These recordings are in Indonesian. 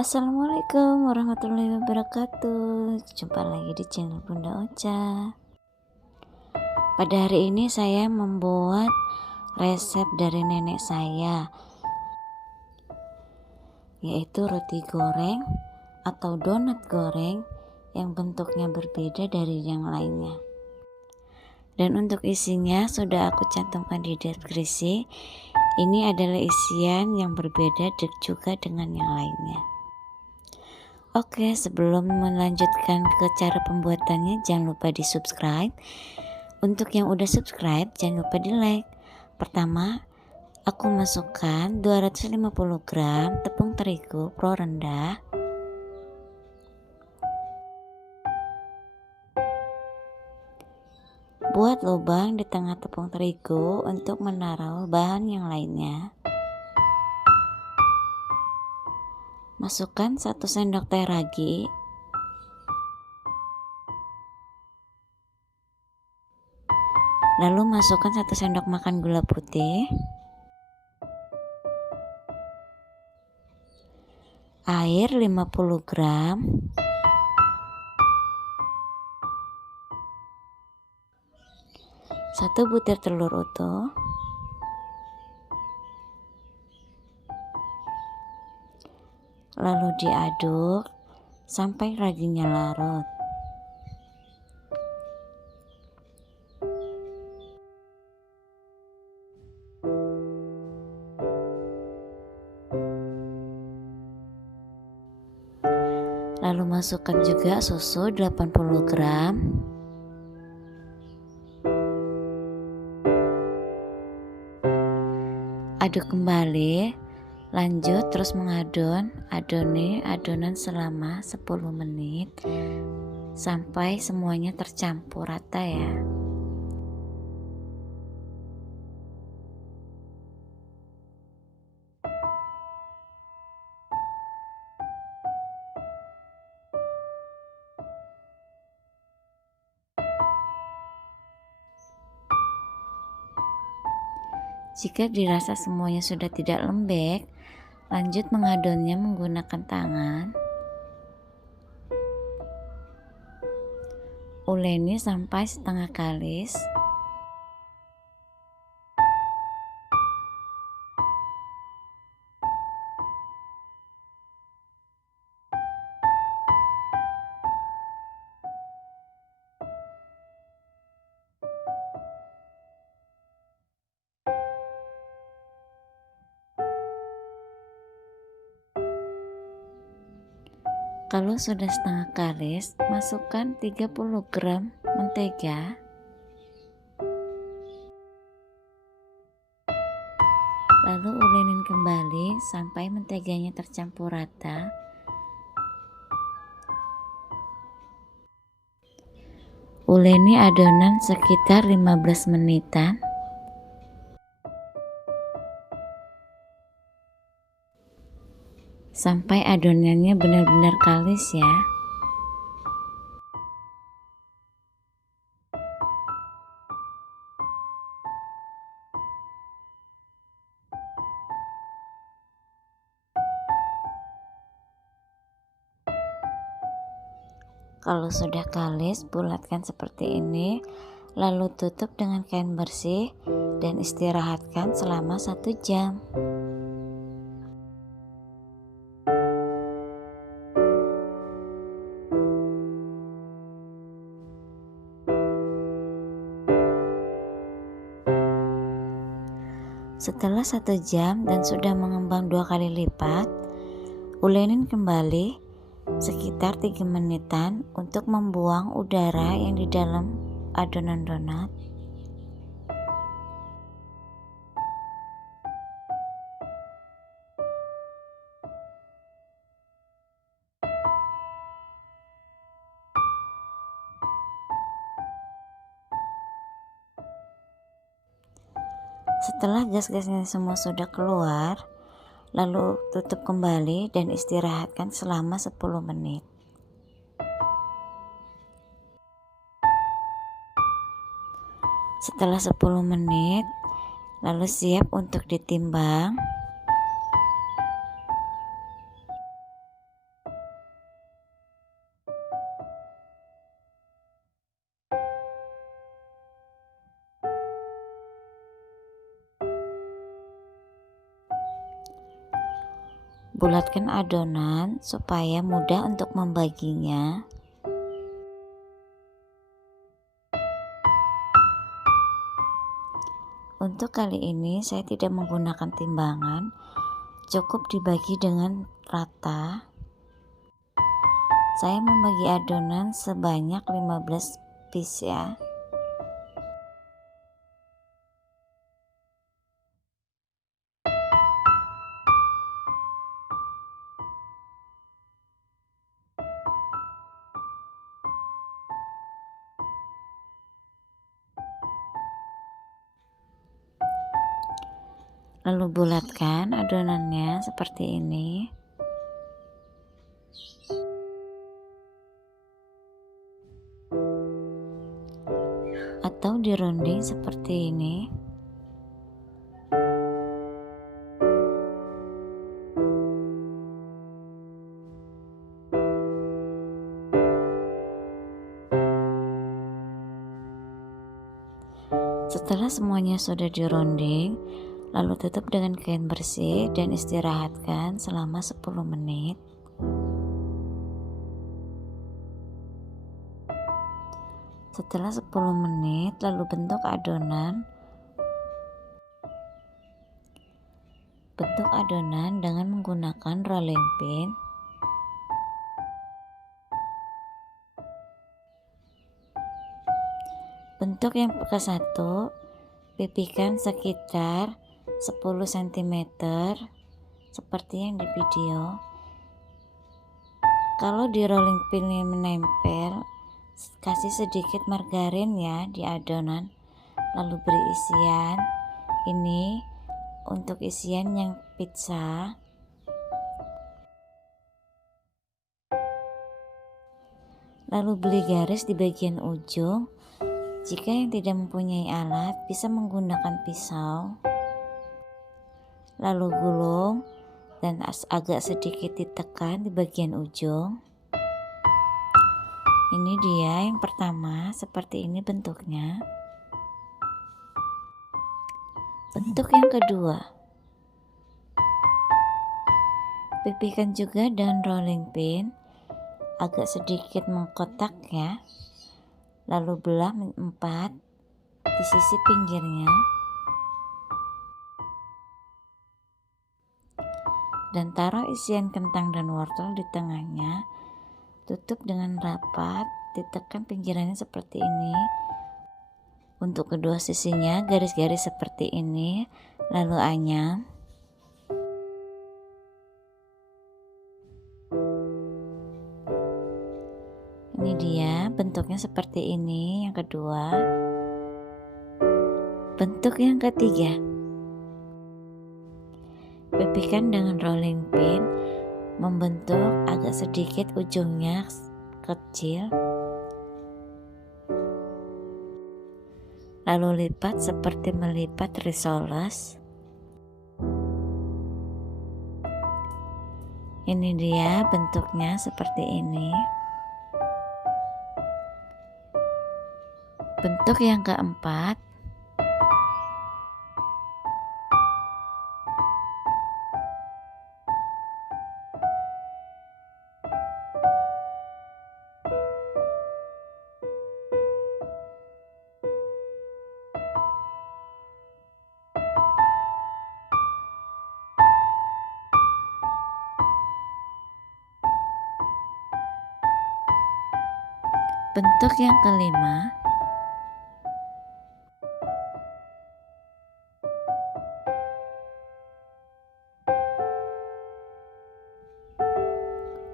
Assalamualaikum warahmatullahi wabarakatuh. Jumpa lagi di channel Bunda Ocha. Pada hari ini saya membuat resep dari nenek saya, yaitu roti goreng atau donat goreng yang bentuknya berbeda dari yang lainnya. Dan untuk isinya sudah aku cantumkan di deskripsi. Ini adalah isian yang berbeda juga dengan yang lainnya. Oke, sebelum melanjutkan ke cara pembuatannya, jangan lupa di subscribe. Untuk yang udah subscribe, jangan lupa di like. Pertama, aku masukkan 250 gram tepung terigu pro rendah, buat lubang di tengah tepung terigu untuk menaruh bahan yang lainnya. Masukkan 1 sendok teh ragi, lalu masukkan 1 sendok makan gula putih, air 50 gram, satu butir telur utuh, lalu diaduk sampai raginya larut. Lalu masukkan juga susu 80 gram, aduk kembali, lanjut terus adonan selama 10 menit sampai semuanya tercampur rata ya. Jika dirasa semuanya sudah tidak lembek, lanjut mengadonnya menggunakan tangan. Uleni sampai setengah kalis. Kalau sudah setengah kalis, masukkan 30 gram mentega, lalu ulenin kembali sampai menteganya tercampur rata. Uleni adonan sekitar 15 menitan. Sampai adonannya benar-benar kalis ya. Kalau sudah kalis, bulatkan seperti ini, lalu tutup dengan kain bersih dan istirahatkan selama 1 jam. Setelah 1 jam dan sudah mengembang 2 kali lipat, ulenin kembali sekitar 3 menitan untuk membuang udara yang di dalam adonan donat. Setelah gas-gasnya semua sudah keluar, lalu tutup kembali dan istirahatkan selama 10 menit. Setelah 10 menit, lalu siap untuk ditimbang. Bulatkan adonan supaya mudah untuk membaginya. Untuk kali ini saya tidak menggunakan timbangan, cukup dibagi dengan rata. Saya membagi adonan sebanyak 15 piece ya. Lalu bulatkan adonannya seperti ini. Atau dirunding seperti ini. Setelah semuanya sudah dirunding, lalu tutup dengan kain bersih dan istirahatkan selama 10 menit. Setelah 10 menit, lalu bentuk adonan. Bentuk adonan dengan menggunakan rolling pin. Bentuk yang ke-1, pipihkan sekitar 10 cm seperti yang di video. Kalau di rolling pinnya menempel, kasih sedikit margarin ya di adonan, lalu beri isian. Ini untuk isian yang pizza. Lalu beli garis di bagian ujung. Jika yang tidak mempunyai alat, bisa menggunakan pisau. Lalu gulung dan agak sedikit ditekan di bagian ujung. Ini dia yang pertama, seperti ini bentuknya. Bentuk yang kedua, pipihkan juga dengan rolling pin, agak sedikit mengkotak ya. Lalu belah 4 di sisi pinggirnya dan taruh isian kentang dan wortel di tengahnya. Tutup dengan rapat, ditekan pinggirannya seperti ini. Untuk kedua sisinya garis-garis seperti ini, lalu anyam. Ini dia bentuknya seperti ini yang kedua. Bentuk yang ketiga, pipihkan dengan rolling pin, membentuk agak sedikit ujungnya kecil, lalu lipat seperti melipat risoles. Ini dia bentuknya seperti ini. Bentuk yang keempat, bentuk yang kelima,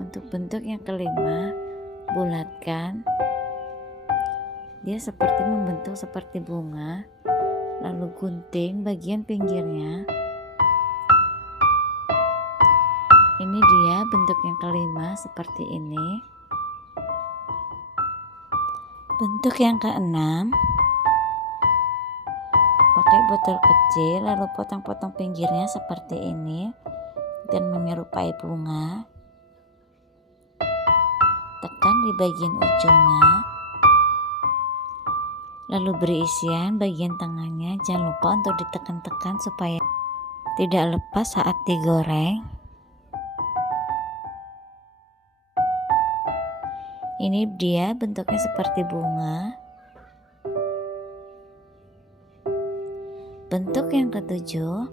untuk bentuk yang kelima, bulatkan. Dia seperti membentuk seperti bunga, lalu gunting bagian pinggirnya. Ini dia bentuk yang kelima seperti ini. Bentuk yang keenam, pakai botol kecil lalu potong-potong pinggirnya seperti ini dan menyerupai bunga. Tekan di bagian ujungnya, lalu beri isian bagian tengahnya. Jangan lupa untuk ditekan-tekan supaya tidak lepas saat digoreng. Ini dia bentuknya seperti bunga. Bentuk yang ketujuh,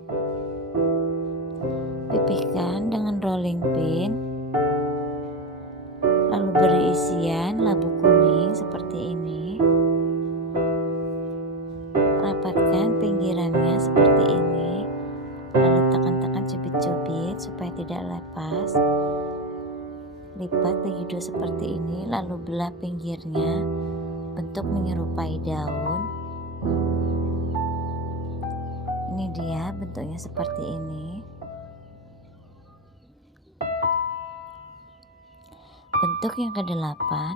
pipihkan dengan rolling pin, lalu beri isian labu kuning seperti ini. Rapatkan pinggirannya seperti ini, lalu tekan-tekan cubit-cubit supaya tidak lepas. Lipat bagi dua seperti ini, lalu belah pinggirnya bentuk menyerupai daun. Ini dia bentuknya seperti ini. Bentuk yang kedelapan,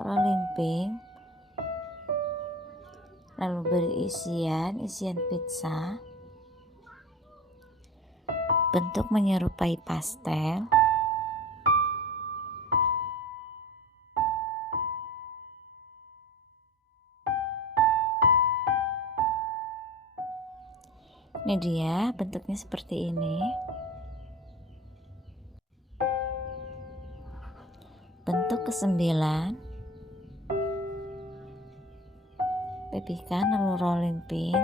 rolling pin, lalu beri isian pizza, bentuk menyerupai pastel. Ini dia bentuknya seperti ini. Bentuk ke-9, pipihkan lalu rolling pin,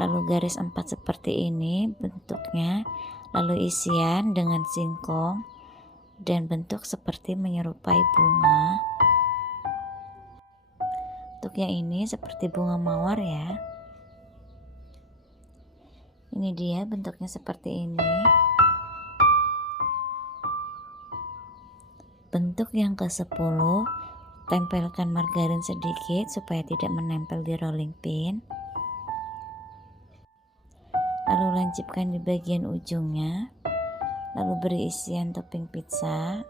lalu garis 4 seperti ini bentuknya, lalu isian dengan singkong dan bentuk seperti menyerupai bunga. Untuk yang ini seperti bunga mawar ya. Ini dia bentuknya seperti ini. Bentuk yang ke-10, tempelkan margarin sedikit supaya tidak menempel di rolling pin. Lalu lancipkan di bagian ujungnya. Lalu beri isian topping pizza.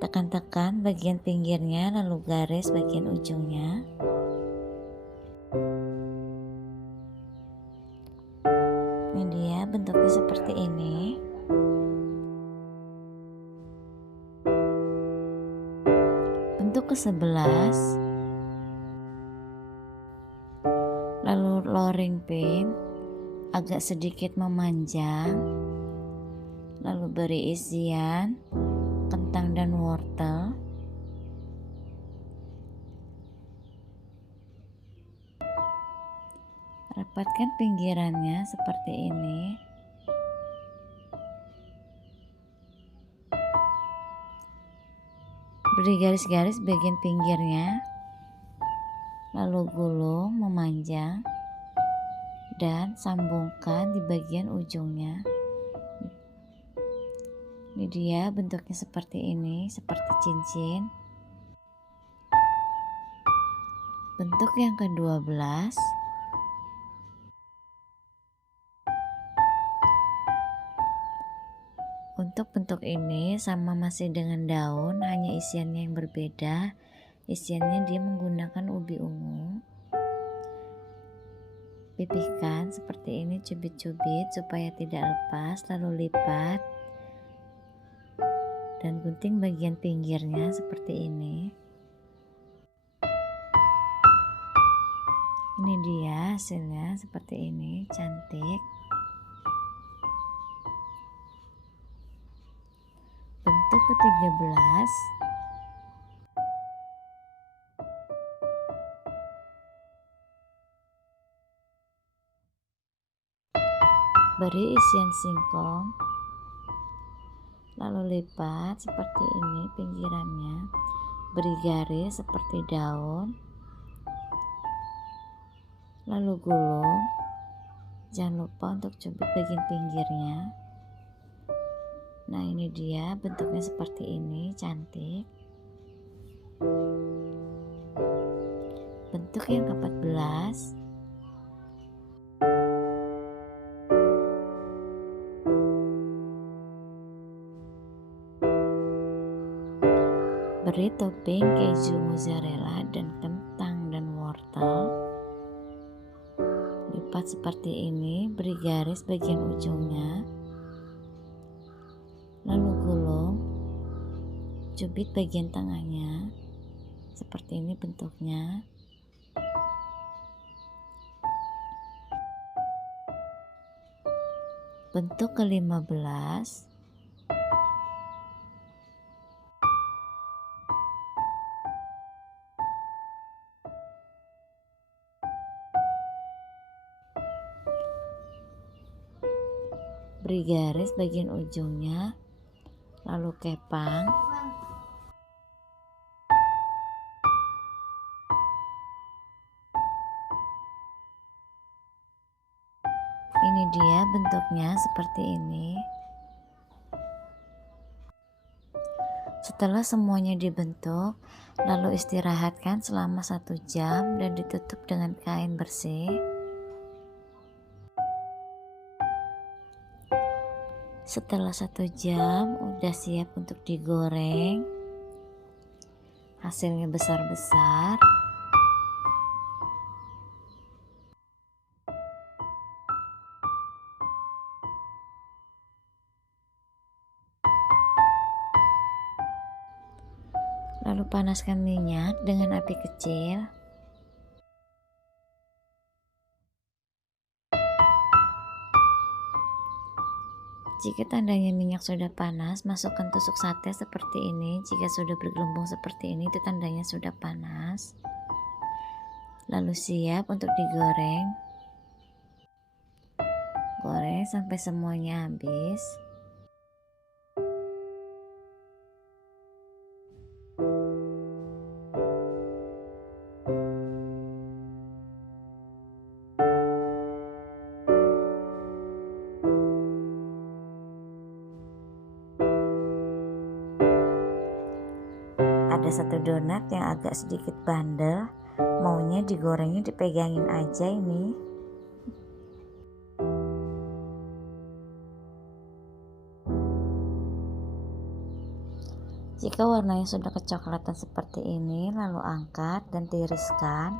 Tekan-tekan bagian pinggirnya, lalu garis bagian ujungnya. Ini dia bentuknya seperti ini. Bentuk ke-11, lalu rolling pin agak sedikit memanjang, lalu beri isian kentang dan wortel. Rapatkan pinggirannya seperti ini. Beri garis-garis bagian pinggirnya, lalu gulung memanjang dan sambungkan di bagian ujungnya. Ini dia bentuknya seperti ini, seperti cincin. Bentuk yang ke-12, untuk bentuk ini sama masih dengan daun, hanya isiannya yang berbeda. Isiannya dia menggunakan ubi ungu. Pipihkan seperti ini, cubit-cubit supaya tidak lepas, lalu lipat dan gunting bagian pinggirnya seperti ini. Ini dia hasilnya seperti ini, cantik. Bentuk ke-13, beri isian singkong, lalu lipat seperti ini pinggirannya, beri garis seperti daun, lalu gulung. Jangan lupa untuk cubit bagian pinggirnya. Nah, ini dia bentuknya seperti ini, cantik. Bentuk yang ke-14, beri topping keju mozzarella dan kentang dan wortel. Lipat seperti ini, beri garis bagian ujungnya, lalu gulung, cubit bagian tengahnya. Seperti ini bentuknya. Bentuk ke-15, beri garis bagian ujungnya, lalu kepang. Ini dia bentuknya seperti ini. Setelah semuanya dibentuk, lalu istirahatkan selama 1 jam dan ditutup dengan kain bersih. Setelah 1 jam udah siap untuk digoreng. Hasilnya besar-besar. Lalu panaskan minyak dengan api kecil. Jika tandanya minyak sudah panas, masukkan tusuk sate seperti ini. Jika sudah bergelembung seperti ini, itu tandanya sudah panas. Lalu siap untuk digoreng. Goreng sampai semuanya habis. Ada satu donat yang agak sedikit bandel, maunya digorengnya dipegangin aja ini. Jika warnanya sudah kecoklatan seperti ini, lalu angkat dan tiriskan.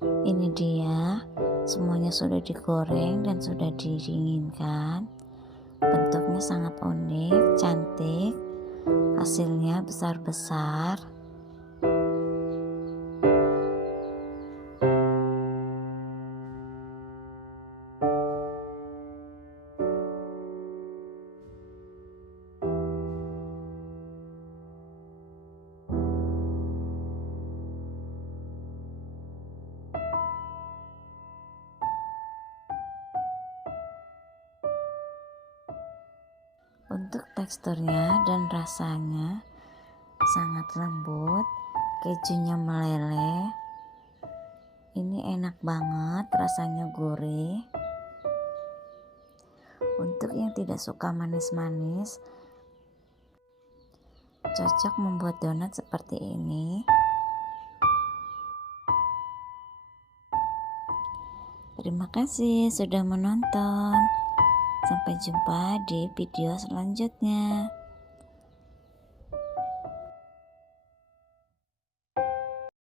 Ini dia, semuanya sudah digoreng dan sudah didinginkan. Bentuknya sangat unik, cantik, hasilnya besar-besar. Untuk teksturnya dan rasanya sangat lembut, kejunya meleleh. Ini enak banget, rasanya gurih. Untuk yang tidak suka manis-manis, cocok membuat donat seperti ini. Terima kasih sudah menonton. Sampai jumpa di video selanjutnya.